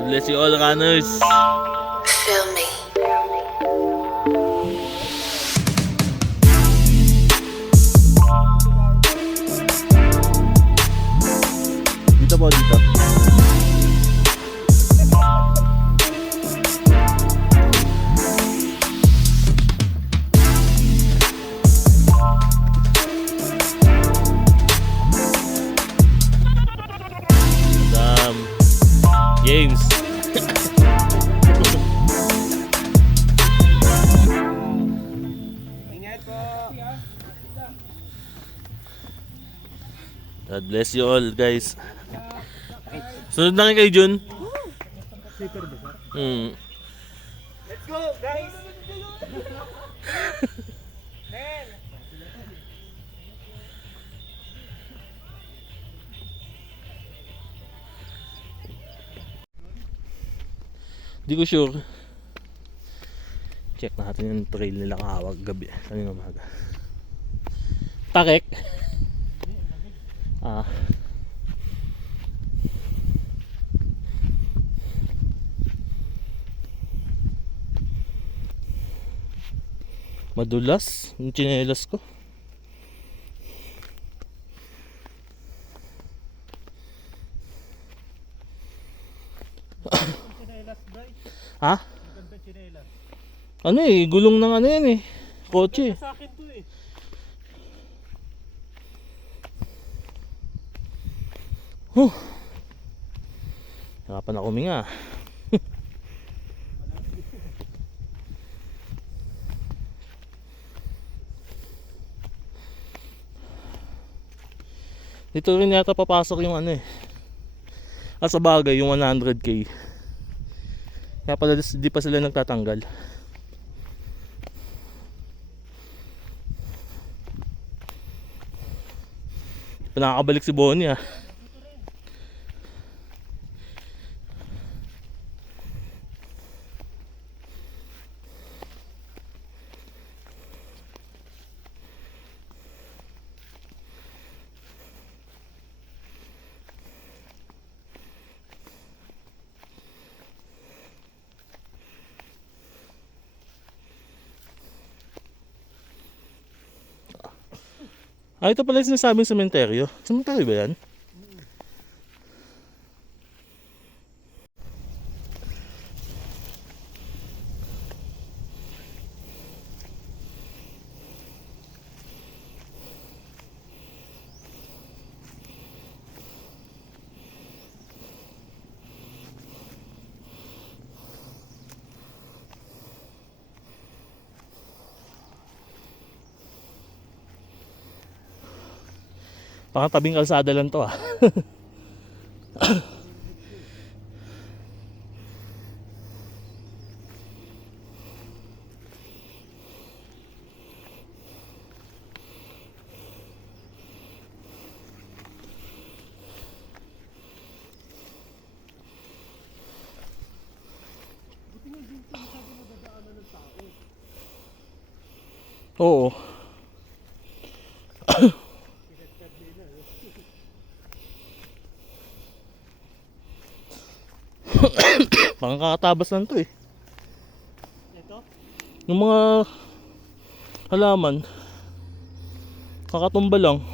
God bless you all, runners. Feel me. Dito po, dito. James. God bless you all, guys. Sunod na kayo, Jun. Let's go, guys! Man! Di ko sure. Check natin yung trail nila kahawag gabi. Kanina umaga. Takek. Madulas yung tsinelas ko. Ha? Ano eh, gulong ng ano yan eh, kotse. Sa akin to eh. Hirapan ako huminga. Dito rin yata papasok yung ano eh. Sa bagay yung 100k. Kaya pala di pa sila nagtatanggal. Nakakabalik si Bonnie ah. Ito pala yung sinasabing sementeryo. Sementeryo ba yan? Parang tabing kalsada lang to ah. Oo. Parang kakatabas lang to eh. Ito? Yung mga halaman kakatumba lang.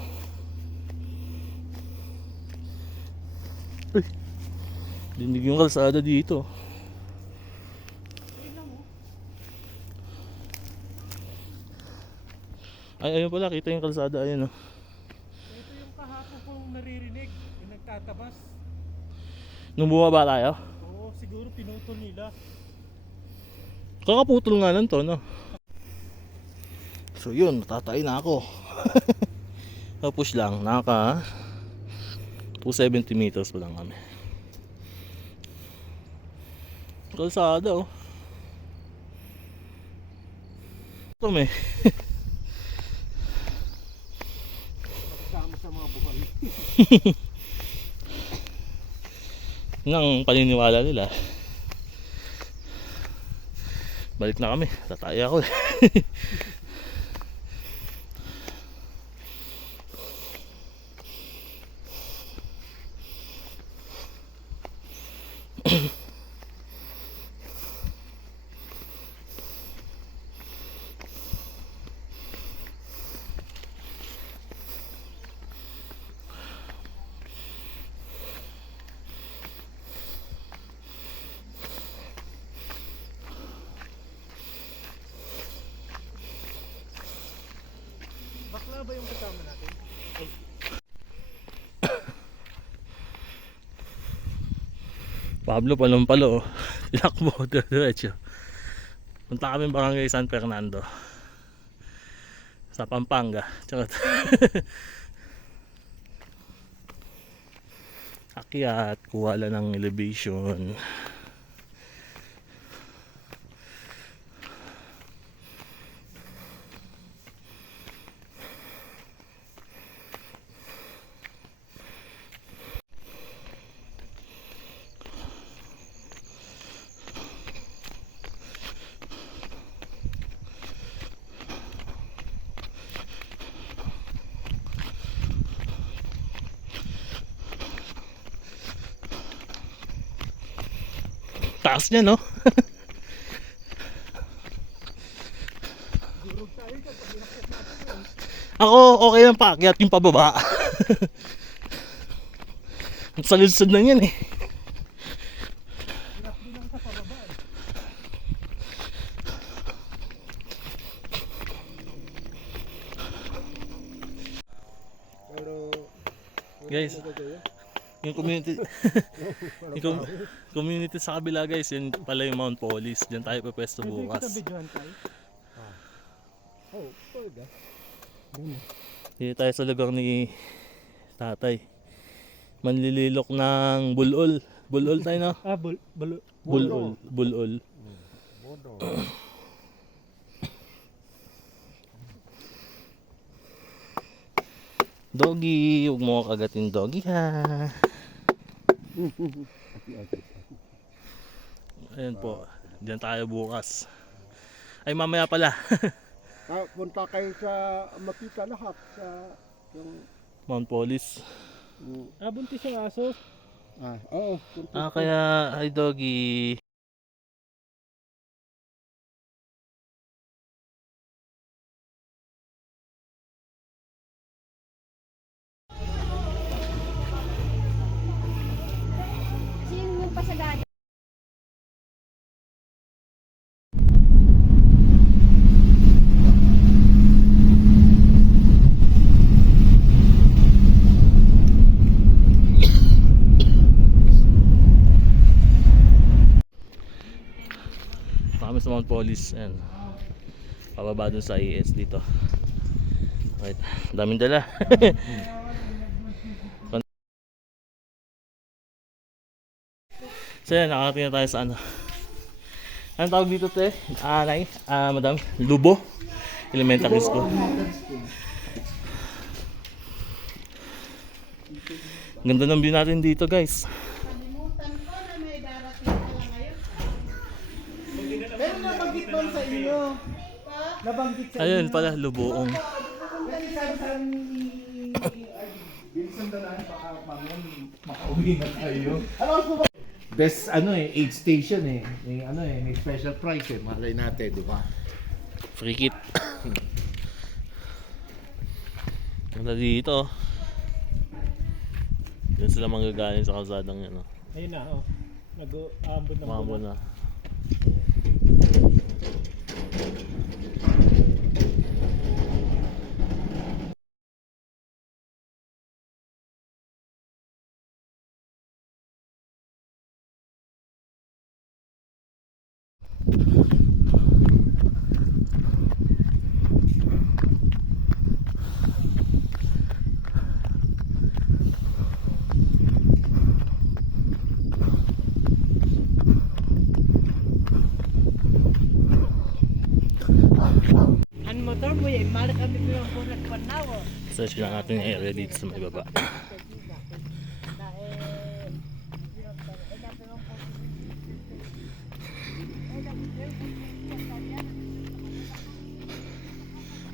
Uy, dinig yung kalsada dito. Ay, ayun pala, kita yung kalsada, ayun oh. Ito yung kahapon kong naririnig, yung nagtatabas. Nung bumaba tayo, Oo, siguro pinutol nila. kakaputol nga lang to, no? So yun, natatay na ako. Push lang, naka 270 meters pa lang kami. Kalsada oh. Ito may Kasama sa mga buhay. nang paniniwala nila. Balik na kami, tatay ako eh. Pablo palumpalo oh. Tinakbo diretso. Punta kami barangay San Fernando sa Pampanga. Charot. Akyat, kuha lang ng elevation. Taas niya, no? Ako, okay lang paakyat yung pababa. Ang salid-sad na yan eh. Guys, yung community yung community sa kabila guys, yun pala yung Mount Polis. Diyan tayo pwesto bukas. Dito tayo sa lugar ni tatay. Manlililok ng bulol. Bulol tayo, no? Bulol. Bulol. Doggy, huwag mo kagatin doggy ha. Ayan po, diyan tayo bukas. Ay mamaya pala. Punta kayo sa makita lahat sa yung Mount Polis. Buntis yung aso. oo, punta. Kaya ay doggy. Sino yung pasagada? Kami sa Mount Polis. Ayan. Pababa dun sa IS dito. Right. Daming dala. So yan, nakakating na tayo sa ano. Anong tawag dito te? Nay? Madam? Lubo? Elementary School. Ganda ng view natin dito guys. Pero nabanggit man sa inyo. Nabanggit sa Ayun pala, Luboong. Kasi sabi ni Bilisan Dalaan, baka mamaya makauwi na tayo. Alam ko ba? Best aid station may special price malay natin, di ba? Free kit. Ganda dito. Yan sila manggagaling sa kalsadang yan. Ayun na, oh. Nag-aambon na Mambo na. Ang motor mo yan, malat kami ko yung punat panaw. Search lang natin yung area dito sa may baba.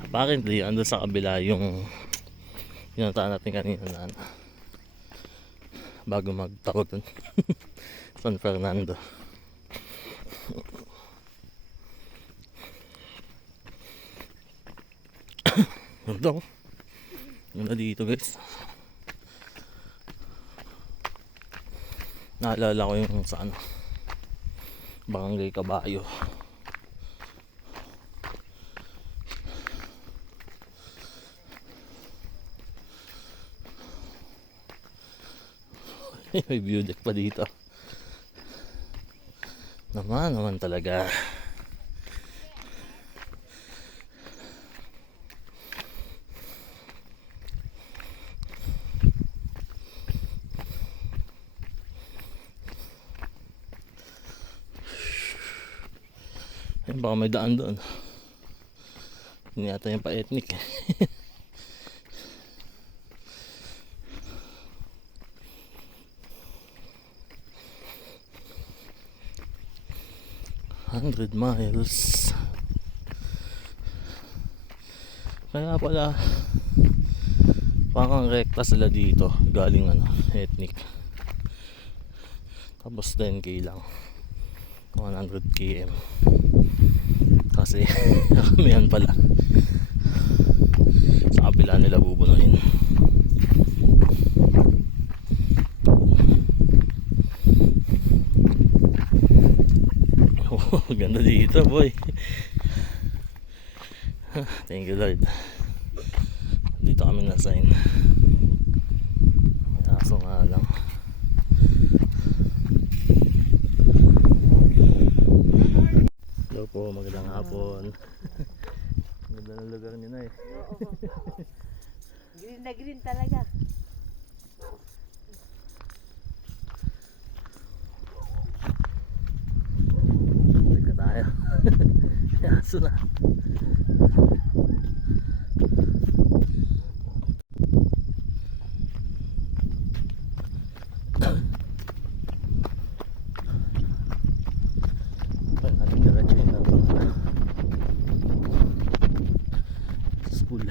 Apparently, ando sa kabila yung pinataan natin kanina na ano, bago magtawag dun. San Fernando. Ganda ko. Ganda dito guys. Naalala ko yung sa ano, Barangay Caballo. May view deck pa dito. Naman talaga. Ayun, baka may daan doon. Hindi yata yung pa-ethnic. Hundred miles. Kaya pala parang rekta sila dito galing ethnic. Tapos 10k lang, 100 km kasi kamihan pala sa kapila nila bubunuhin. Oh, ganda dito boy. Thank you Lord, dito kami na-sign. May aso nga lang. Hello po, magandang hapon. Ganda ng lugar niyo na eh. Green na green talaga. Teka tayo. May aso na. School.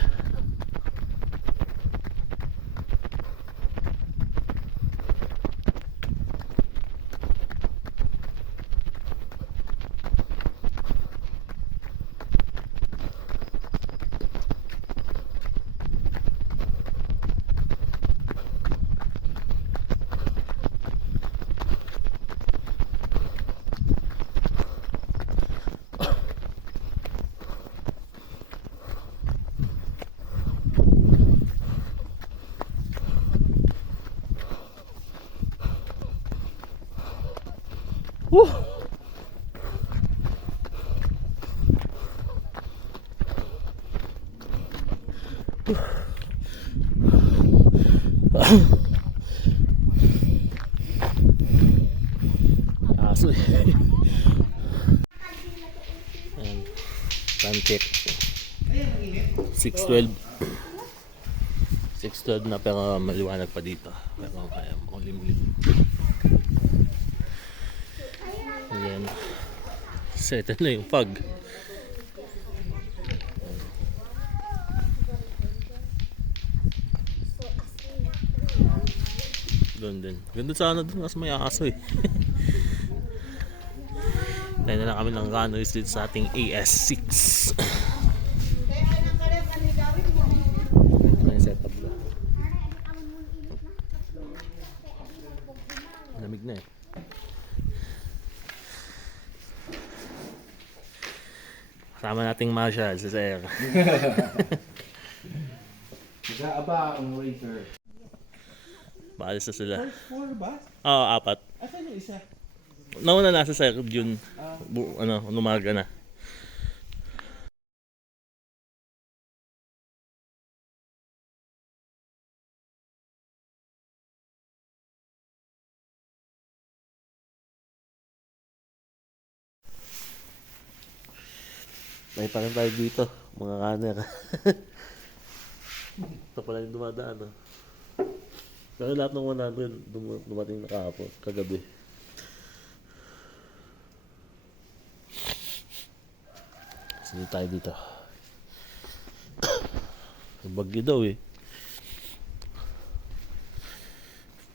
Woo! Aso eh. Ayan. Time check 6:12. 6:12 na pero maliwanag pa dito. Pero kaya mukhang limlim. Ayan. Settle na yung fog. Doon din. Ganda sana doon kasi may aso eh. Tayo na lang kami ng runway dito sa ating AS6. Ito yung setup lang. Lamig na eh. Kasama nating Marshall, si Sir. Nag-aaba ang waiter. Paalis na sila. Four ba? Oo, 4. Asan yung isa? Nauna na sa Sir June. Umaga na. May pa rin tayo dito, mga runner. Ito pala yung dumadaan. Pero lahat ng 100 dumating na kahapon, kagabi. Sige tayo dito. Yung bagyo daw eh.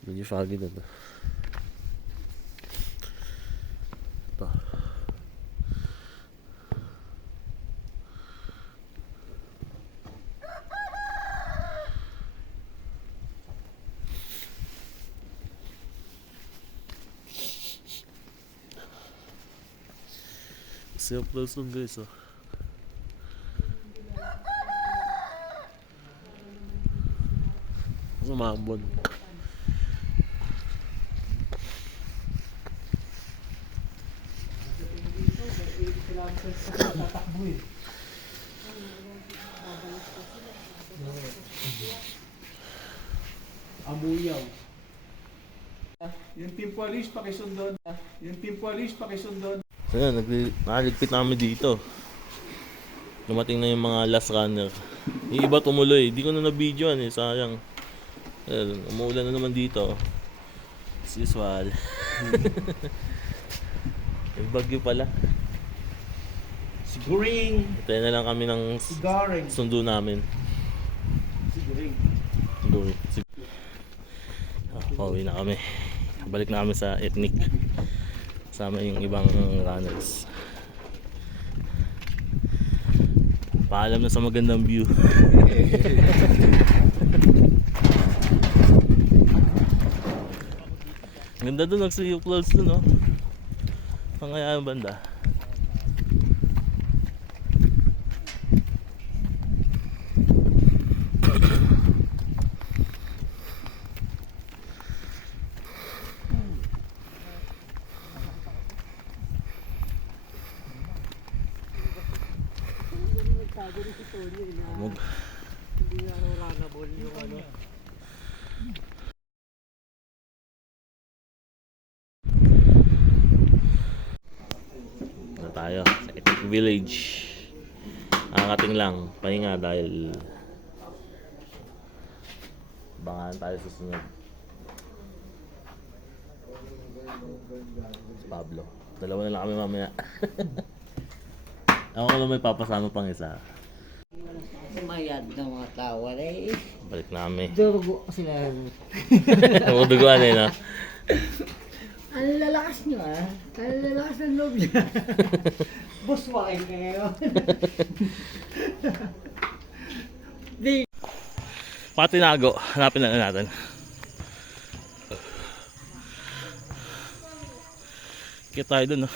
Medyo foggy na to. Ito. Self-close lang guys oh. Umambon. tatakbo eh. Amuyaw. Yung team police pakisundon. Yung team police pakisundon. So yan, nakaligpit namin dito. Dumating na yung mga last runner. Yung iba tumuloy. Di ko na na-videoan eh, sayang. Ayun, umuulan na naman dito. As usual. Yung bagyo pala. Siguring. Tayo na lang kami ng Sigaring. sundo namin. Siguring. Siguro. Pauwi na kami. Balik na kami sa ethnic. Kasama yung ibang runners. Paalam na sa magandang view. Ganda doon, nag-see you close doon, no? Pangayang banda. Amog. Na tayo sa Ethnic Village. Nakakating lang, pahinga dahil bangahan tayo sa sunod. Si Pablo. Dalawa na lang kami mamaya. Ako lang may papasama pang isa. Mayad ng mga tao eh. Balik namin. Durugo sila. Namuduguan eh, no? Ang lalakas nyo ah. Ang lalakas ng loob niya. Buswain ka ngayon. Patinago, hanapin na natin. Kita tayo dun, no?